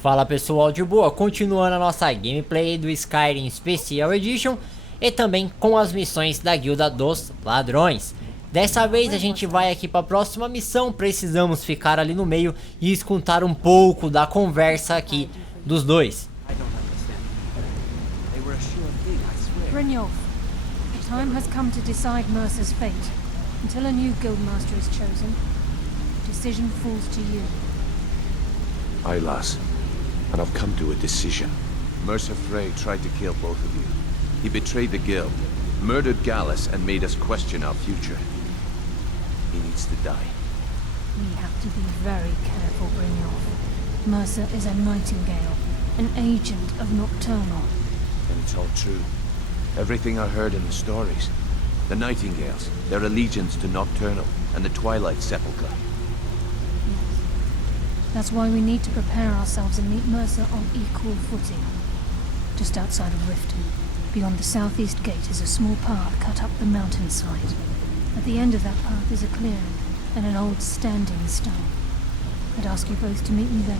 Fala pessoal, de boa, continuando a nossa gameplay do Skyrim Special Edition e também com as missões da Guilda dos Ladrões. Dessa vez a gente vai aqui para a próxima missão. Precisamos ficar ali no meio e escutar um pouco da conversa aqui dos dois. Brynjolf, the time has come to decide Mercer's fate. Until a new guildmaster is chosen, the decision falls to you. Aye, lass. And I've come to a decision. Mercer Frey tried to kill both of you. He betrayed the guild, murdered Gallus, and made us question our future. He needs to die. We have to be very careful, Brynjolf. Mercer is a nightingale, an agent of Nocturnal. And it's all true. Everything I heard in the stories. The Nightingales, their allegiance to Nocturnal, and the Twilight Sepulchre. That's why we need to prepare ourselves and meet Mercer on equal footing. Just outside of Riften, beyond the southeast gate, is a small path cut up the mountainside. At the end of that path is a clearing and an old standing stone. I'd ask you both to meet me there.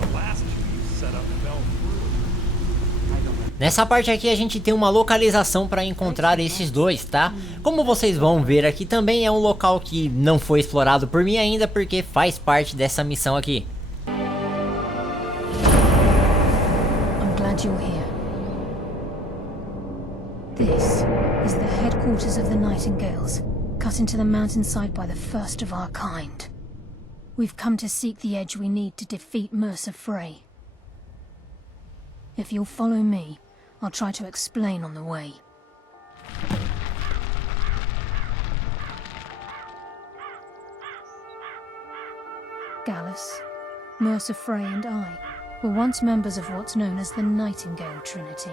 The last you set up fell through. Nessa parte aqui a gente tem uma localização para encontrar esses dois, tá? Como vocês vão ver aqui também é um local que não foi explorado por mim ainda, porque faz parte dessa missão aqui. I'm glad you're here. This is the headquarters of the Nightingales, cut into the mountainside by the first of our kind. We've come to seek the edge we need to defeat Mercer Frey. If you'll follow me, I'll try to explain on the way. Gallus, Mercer Frey and I were once members of what's known as the Nightingale Trinity.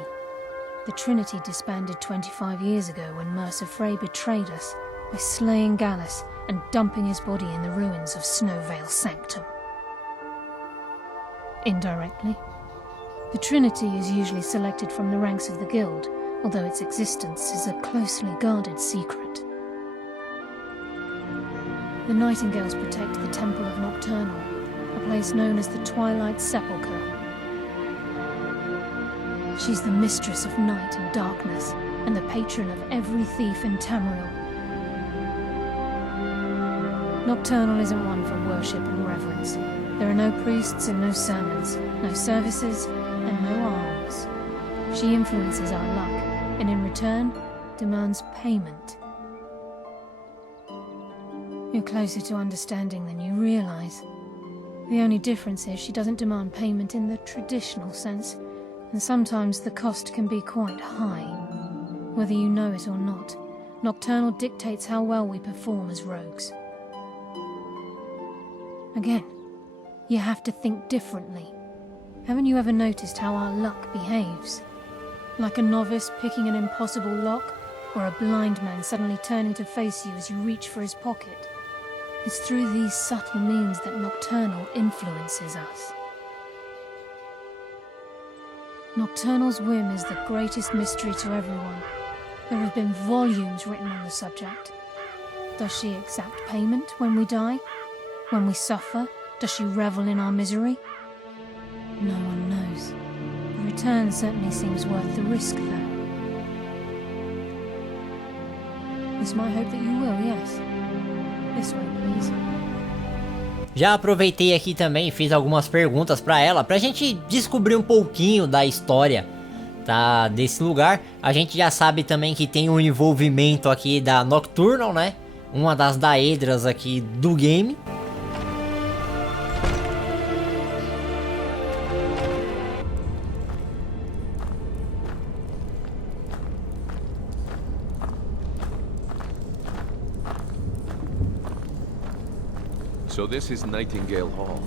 The Trinity disbanded 25 years ago when Mercer Frey betrayed us by slaying Gallus and dumping his body in the ruins of Snowvale Sanctum. Indirectly, the Trinity is usually selected from the ranks of the Guild, although its existence is a closely guarded secret. The Nightingales protect the Temple of Nocturnal, a place known as the Twilight Sepulchre. She's the mistress of night and darkness, and the patron of every thief in Tamriel. Nocturnal isn't one for worship and reverence. There are no priests and no sermons, no services, and no arms. She influences our luck, and in return, demands payment. You're closer to understanding than you realize. The only difference is she doesn't demand payment in the traditional sense, and sometimes the cost can be quite high. Whether you know it or not, Nocturnal dictates how well we perform as rogues. Again, you have to think differently. Haven't you ever noticed how our luck behaves? Like a novice picking an impossible lock, or a blind man suddenly turning to face you as you reach for his pocket. It's through these subtle means that Nocturnal influences us. Nocturnal's whim is the greatest mystery to everyone. There have been volumes written on the subject. Does she exact payment when we die? When we suffer, does she revel in our misery? No one knows. The return certainly seems worth the risk, though. It's my hope that you will, yes. This way, please. Já aproveitei aqui também e fiz algumas perguntas para ela, pra gente descobrir um pouquinho da história, tá, desse lugar. A gente já sabe também que tem um envolvimento aqui da Nocturnal, né? Uma das daedras aqui do game. So this is Nightingale Hall.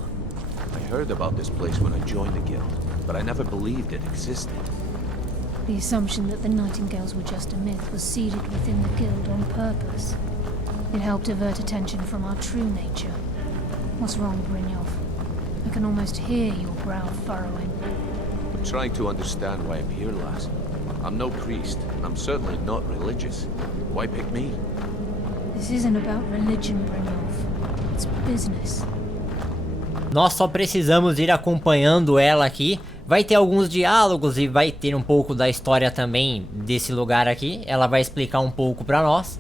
I heard about this place when I joined the guild, but I never believed it existed. The assumption that the Nightingales were just a myth was seeded within the guild on purpose. It helped divert attention from our true nature. What's wrong, Brynjolf? I can almost hear your brow furrowing. I'm trying to understand why I'm here, lass. I'm no priest, and I'm certainly not religious. Why pick me? This isn't about religion, Brynjolf. It's business. Nós só precisamos ir acompanhando ela aqui. Vai ter alguns diálogos e vai ter um pouco da história também desse lugar aqui. Ela vai explicar um pouco pra nós.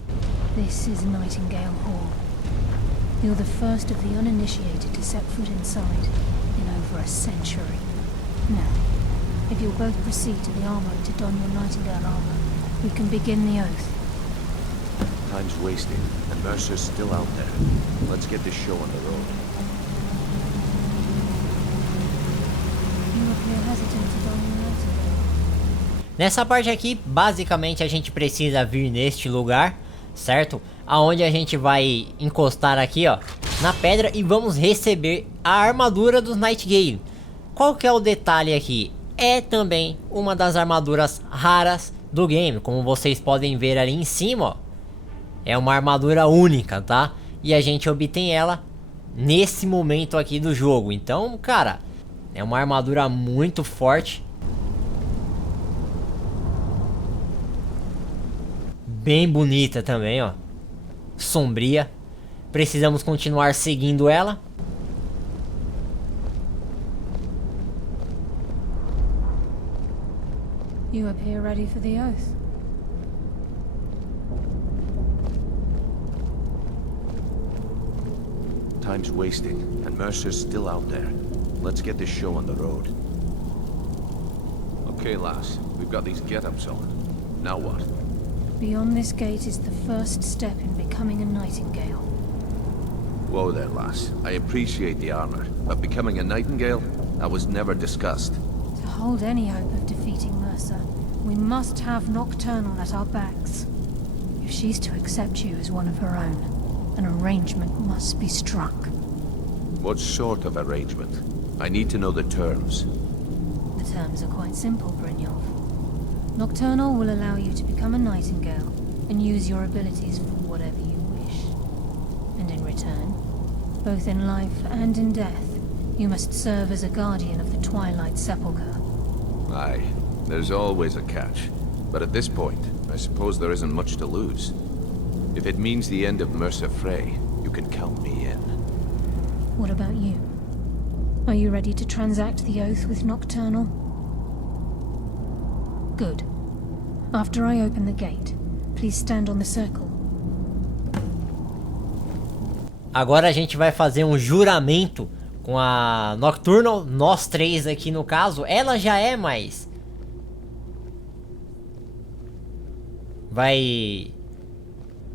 This is Nightingale Hall. You're the first of the uninitiated to set foot inside in over a century. Now, if you'll both proceed to the armory to don your Nightingale armor, we can begin the oath. Time's wasting, and Mercer's still out there. Let's get this show on the road. You appear hesitant to don your Nightingale. Nessa parte aqui, basicamente a gente precisa vir neste lugar, certo? Aonde a gente vai encostar aqui, ó, na pedra e vamos receber a armadura dos Nightingale. Qual que é o detalhe aqui? É também uma das armaduras raras do game, como vocês podem ver ali em cima, ó. É uma armadura única, tá? E a gente obtém ela nesse momento aqui do jogo. Então, cara, é uma armadura muito forte. Bem bonita também, ó. Sombria. Precisamos continuar seguindo ela. You appear ready for the oath. Time's wasting, and Mercer's still out there. Let's get this show on the road. Okay, lass. We've got these get-ups on. Now what? Beyond this gate is the first step in becoming a Nightingale. Whoa there, lass. I appreciate the armor, but becoming a Nightingale? That was never discussed. To hold any hope of defeating Mercer, we must have Nocturnal at our backs. If she's to accept you as one of her own, an arrangement must be struck. What sort of arrangement? I need to know the terms. The terms are quite simple, Brynjolf. Nocturnal will allow you to become a Nightingale and use your abilities for whatever you wish. And in return, both in life and in death, you must serve as a guardian of the Twilight Sepulchre. Aye, there's always a catch. But at this point, I suppose there isn't much to lose. If it means the end of Mercer Frey, you can count me in. What about you? Are you ready to transact the oath with Nocturnal? Good. After I open the gate, please stand on the circle. Agora a gente vai fazer um juramento com a Nocturnal, nós três aqui no caso. Ela já é, mas vai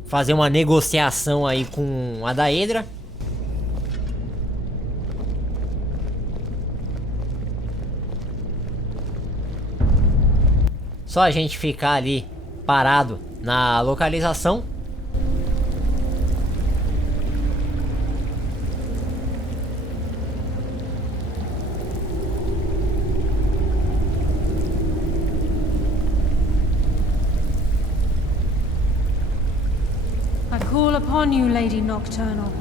fazer uma negociação aí com a Daedra. Só a gente ficar ali parado na localização. I call upon you, Lady Nocturnal,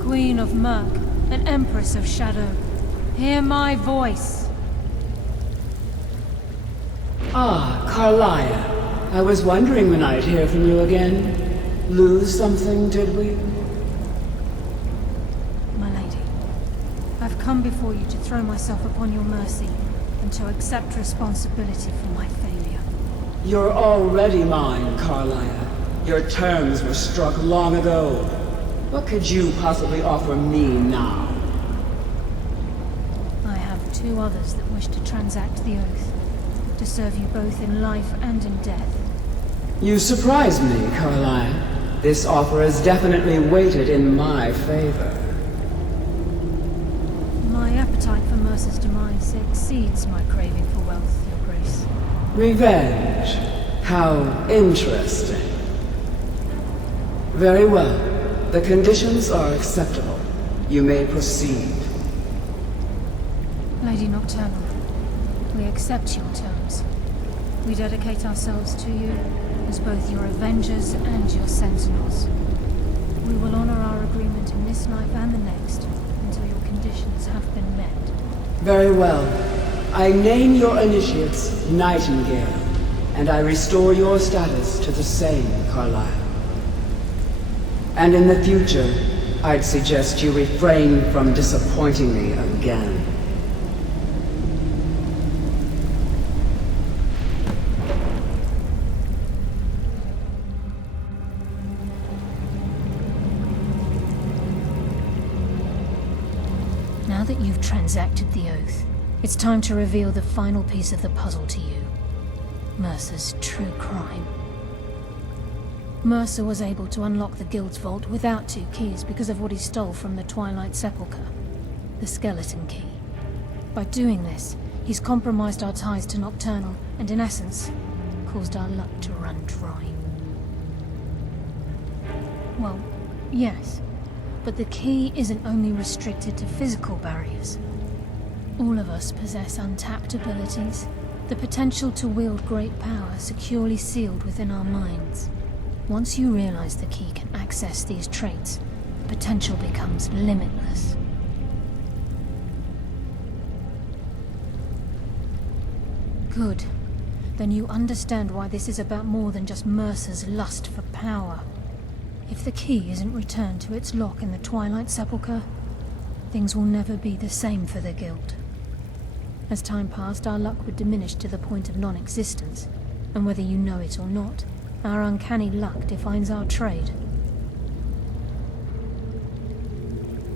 Queen of Murk and Empress of Shadow. Hear my voice. Ah, Carlia. I was wondering when I'd hear from you again. Lose something, did we? My lady, I've come before you to throw myself upon your mercy and to accept responsibility for my failure. You're already mine, Carlia. Your terms were struck long ago. What could you possibly offer me now? I have two others that wish to transact the oath, to serve you both in life and in death. You surprise me, Carlia. This offer is definitely weighted in my favor. My appetite for Mercer's demise exceeds my craving for wealth, Your Grace. Revenge. How interesting. Very well. The conditions are acceptable. You may proceed. Lady Nocturnal, we accept your terms. We dedicate ourselves to you as both your avengers and your sentinels. We will honor our agreement in this life and the next until your conditions have been met. Very well. I name your initiates Nightingale, and I restore your status to the same, Carlisle. And in the future, I'd suggest you refrain from disappointing me again. Now that you've transacted the oath, it's time to reveal the final piece of the puzzle to you. Mercer's true crime. Mercer was able to unlock the Guild's vault without 2 keys because of what he stole from the Twilight Sepulchre, the skeleton key. By doing this, he's compromised our ties to Nocturnal and, in essence, caused our luck to run dry. Well, yes, but the key isn't only restricted to physical barriers. All of us possess untapped abilities, the potential to wield great power securely sealed within our minds. Once you realize the key can access these traits, the potential becomes limitless. Good. Then you understand why this is about more than just Mercer's lust for power. If the key isn't returned to its lock in the Twilight Sepulchre, things will never be the same for the Guild. As time passed, our luck would diminish to the point of non-existence, and whether you know it or not, our uncanny luck defines our trade.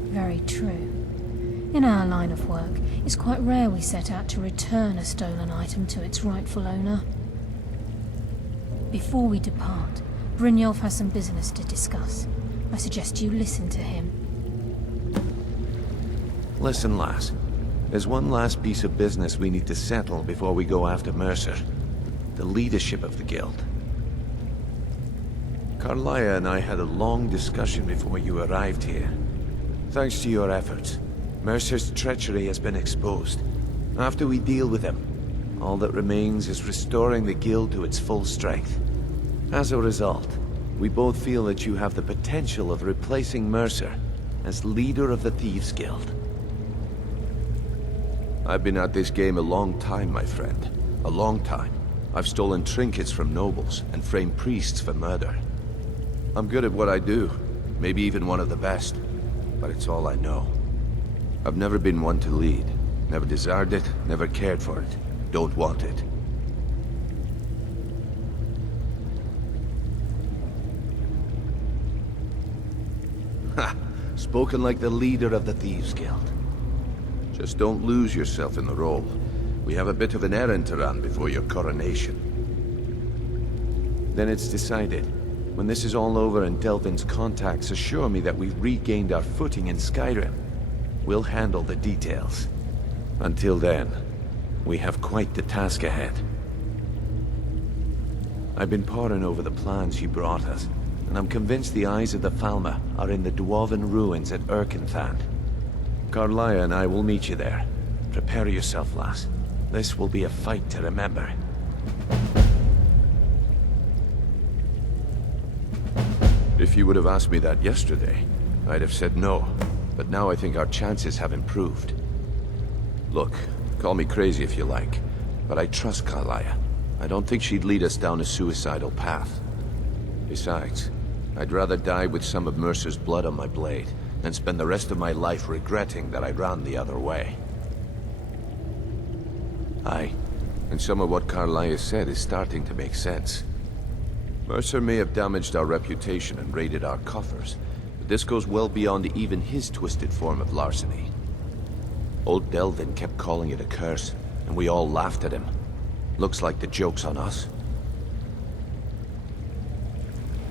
Very true. In our line of work, it's quite rare we set out to return a stolen item to its rightful owner. Before we depart, Brynjolf has some business to discuss. I suggest you listen to him. Listen, lass. There's one last piece of business we need to settle before we go after Mercer. The leadership of the Guild. Carlia and I had a long discussion before you arrived here. Thanks to your efforts, Mercer's treachery has been exposed. After we deal with him, all that remains is restoring the Guild to its full strength. As a result, we both feel that you have the potential of replacing Mercer as leader of the Thieves Guild. I've been at this game a long time, my friend. A long time. I've stolen trinkets from nobles and framed priests for murder. I'm good at what I do, maybe even one of the best, but it's all I know. I've never been one to lead. Never desired it, never cared for it. Don't want it. Ha! Spoken like the leader of the Thieves Guild. Just don't lose yourself in the role. We have a bit of an errand to run before your coronation. Then it's decided. When this is all over and Delvin's contacts assure me that we've regained our footing in Skyrim, we'll handle the details. Until then, we have quite the task ahead. I've been poring over the plans you brought us, and I'm convinced the eyes of the Falmer are in the Dwarven ruins at Erkenthan. Carlia and I will meet you there. Prepare yourself, lass. This will be a fight to remember. If you would have asked me that yesterday, I'd have said no. But now I think our chances have improved. Look, call me crazy if you like, but I trust Carlia. I don't think she'd lead us down a suicidal path. Besides, I'd rather die with some of Mercer's blood on my blade than spend the rest of my life regretting that I ran the other way. Aye, and some of what Carlia said is starting to make sense. Mercer may have damaged our reputation and raided our coffers, but this goes well beyond even his twisted form of larceny. Old Delvin kept calling it a curse, and we all laughed at him. Looks like the joke's on us.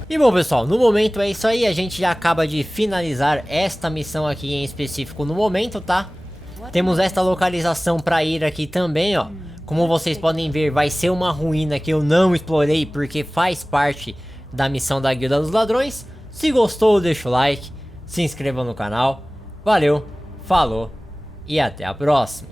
E bom, pessoal, no momento é isso aí, a gente já acaba de finalizar esta missão aqui em específico no momento, tá? Temos esta localização para ir aqui também, ó. Como vocês podem ver, vai ser uma ruína que eu não explorei porque faz parte da missão da Guilda dos Ladrões. Se gostou, deixa o like, se inscreva no canal. Valeu, falou e até a próxima.